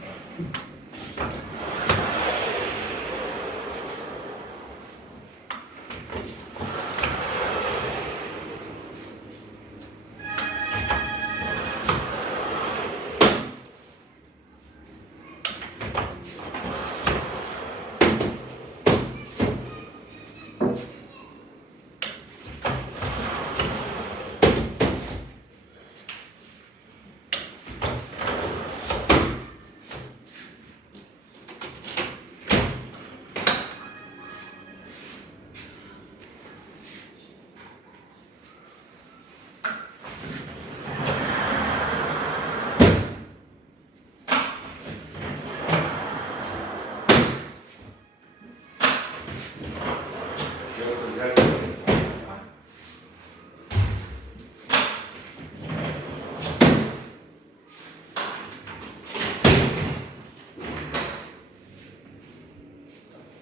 Thank you.